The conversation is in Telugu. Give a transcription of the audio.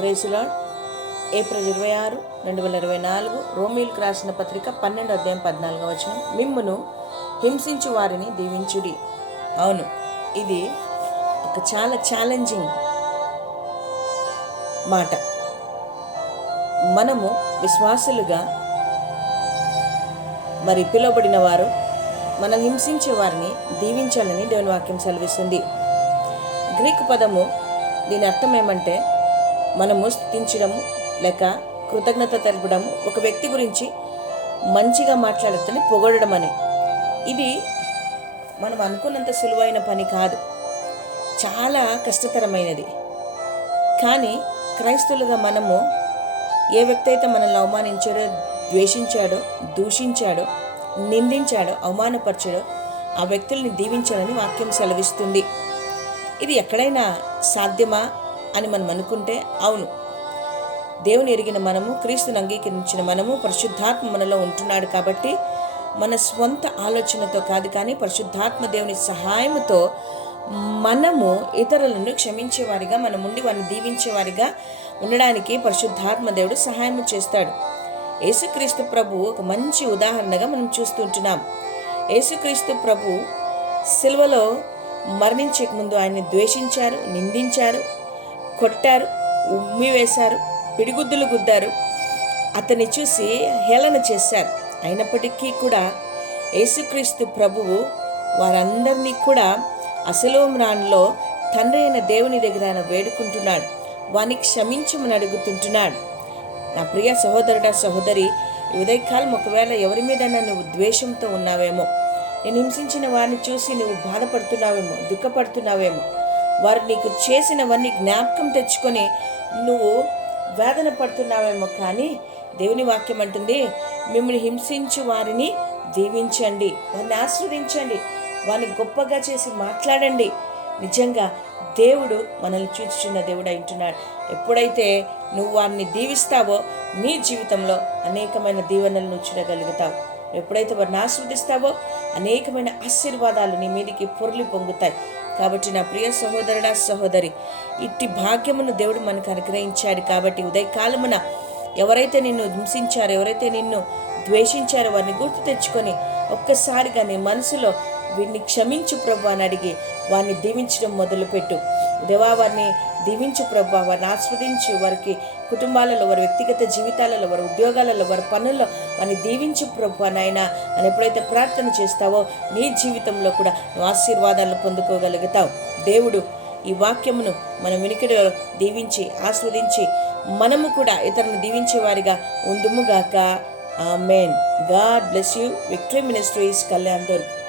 ప్రేసులాడ్ ఏప్రిల్ ఇరవై ఆరు రెండు వేల ఇరవై నాలుగు రోమిల్కి రాసిన పత్రిక పన్నెండు అధ్యాయం పద్నాలుగో వచ్చిన మిమ్మును హింసించు వారిని దీవించుడి. అవును ఇది ఒక చాలా ఛాలెంజింగ్ మాట. మనము విశ్వాసులుగా మరి పిలువబడిన వారు మనం హింసించే వారిని దీవించాలని దేవుని వాక్యం సెలవిస్తుంది. గ్రీక్ పదము దీని అర్థం ఏమంటే మనము స్థుతించడం లేక కృతజ్ఞత తెలపడం ఒక వ్యక్తి గురించి మంచిగా మాట్లాడతని పొగడడం అని. ఇది మనం అనుకున్నంత సులువైన పని కాదు. చాలా కష్టతరమైనది. కానీ క్రైస్తవులుగా మనము ఏ వ్యక్తి అయితే మనల్ని అవమానించాడో ద్వేషించాడో దూషించాడో నిందించాడో అవమానపరిచాడో ఆ వ్యక్తుల్ని దీవించాలని వాక్యం సెలవిస్తుంది. ఇది ఎక్కడైనా సాధ్యమా? అని మనం అనుకుంటే అవును. దేవుని ఎరిగిన మనము క్రీస్తుని అంగీకరించిన మనము పరిశుద్ధాత్మ మనలో ఉంటున్నాడు కాబట్టి మన స్వంత ఆలోచనతో కాదు కానీ పరిశుద్ధాత్మ దేవుని సహాయముతో మనము ఇతరులను క్షమించేవారిగా మన ఉండి వారిని దీవించేవారిగా ఉండడానికి పరిశుద్ధాత్మ దేవుడు సహాయం చేస్తాడు. యేసుక్రీస్తు ప్రభు ఒక మంచి ఉదాహరణగా మనం చూస్తుంటున్నాం యేసుక్రీస్తు ప్రభు సిల్వలో మరణించే ముందు ఆయన్ని ద్వేషించారు నిందించారు కొట్టారు ఉమ్మి వేశారు పిడిగుద్దులు గుద్దారు. అతన్ని చూసి హేళన చేశారు. అయినప్పటికీ కూడా యేసుక్రీస్తు ప్రభువు వారందరినీ కూడా అసలోమ్రాన్లో తండ్రి అయిన దేవుని దగ్గర ఆయన వేడుకుంటున్నాడు. వాని క్షమించమని అడుగుతుంటున్నాడు. నా ప్రియ సహోదరుడా సహోదరి ఉదయకాలం ఒకవేళ ఎవరి మీద నువ్వు ద్వేషంతో ఉన్నావేమో నేను హింసించిన వారిని చూసి నువ్వు బాధపడుతున్నావేమో దుఃఖపడుతున్నావేమో వారు నీకు చేసినవన్నీ జ్ఞాపకం తెచ్చుకొని నువ్వు వేదన పడుతున్నావేమో కానీ దేవుని వాక్యం అంటుంది మిమ్మల్ని హింసించు వారిని దీవించండి వారిని ఆశ్రవదించండి వారిని గొప్పగా చేసి మాట్లాడండి. నిజంగా దేవుడు మనల్ని చూచుచున్న దేవుడు అంటున్నాడు ఎప్పుడైతే నువ్వు వారిని దీవిస్తావో నీ జీవితంలో అనేకమైన దీవెనలను చూడగలుగుతావు. ఎప్పుడైతే వారిని ఆస్వాదిస్తావో అనేకమైన ఆశీర్వాదాలు నీ మీదికి పొర్లి పొంగుతాయి. కాబట్టి నా ప్రియ సహోదరుడా సహోదరి ఇట్టి భాగ్యమును దేవుడు మనకు అనుగ్రహించాడు కాబట్టి ఉదయకాలమున ఎవరైతే నిన్ను హింసించారో ఎవరైతే నిన్ను ద్వేషించారో వారిని గుర్తు తెచ్చుకొని ఒక్కసారిగా నీ మనసులో వీరిని క్షమించు ప్రభు అని అడిగి వారిని దీవించడం మొదలుపెట్టు. దేవా వారిని దీవించు ప్రభు. వారిని ఆస్వాదించు వారికి కుటుంబాలలో వారి వ్యక్తిగత జీవితాలలో వారి ఉద్యోగాలలో వారి పనుల్లో వారిని దీవించు ప్రభు నాయన. అని ఎప్పుడైతే ప్రార్థన చేస్తావో నీ జీవితంలో కూడా నువ్వు ఆశీర్వాదాలను పొందుకోగలుగుతావు. దేవుడు ఈ వాక్యమును మనం వినికిడిలో దీవించి ఆస్వాదించి మనము కూడా ఇతరులను దీవించేవారిగా ఉందుముగాక amen. God bless you. Victory ministries Kalyan Durg.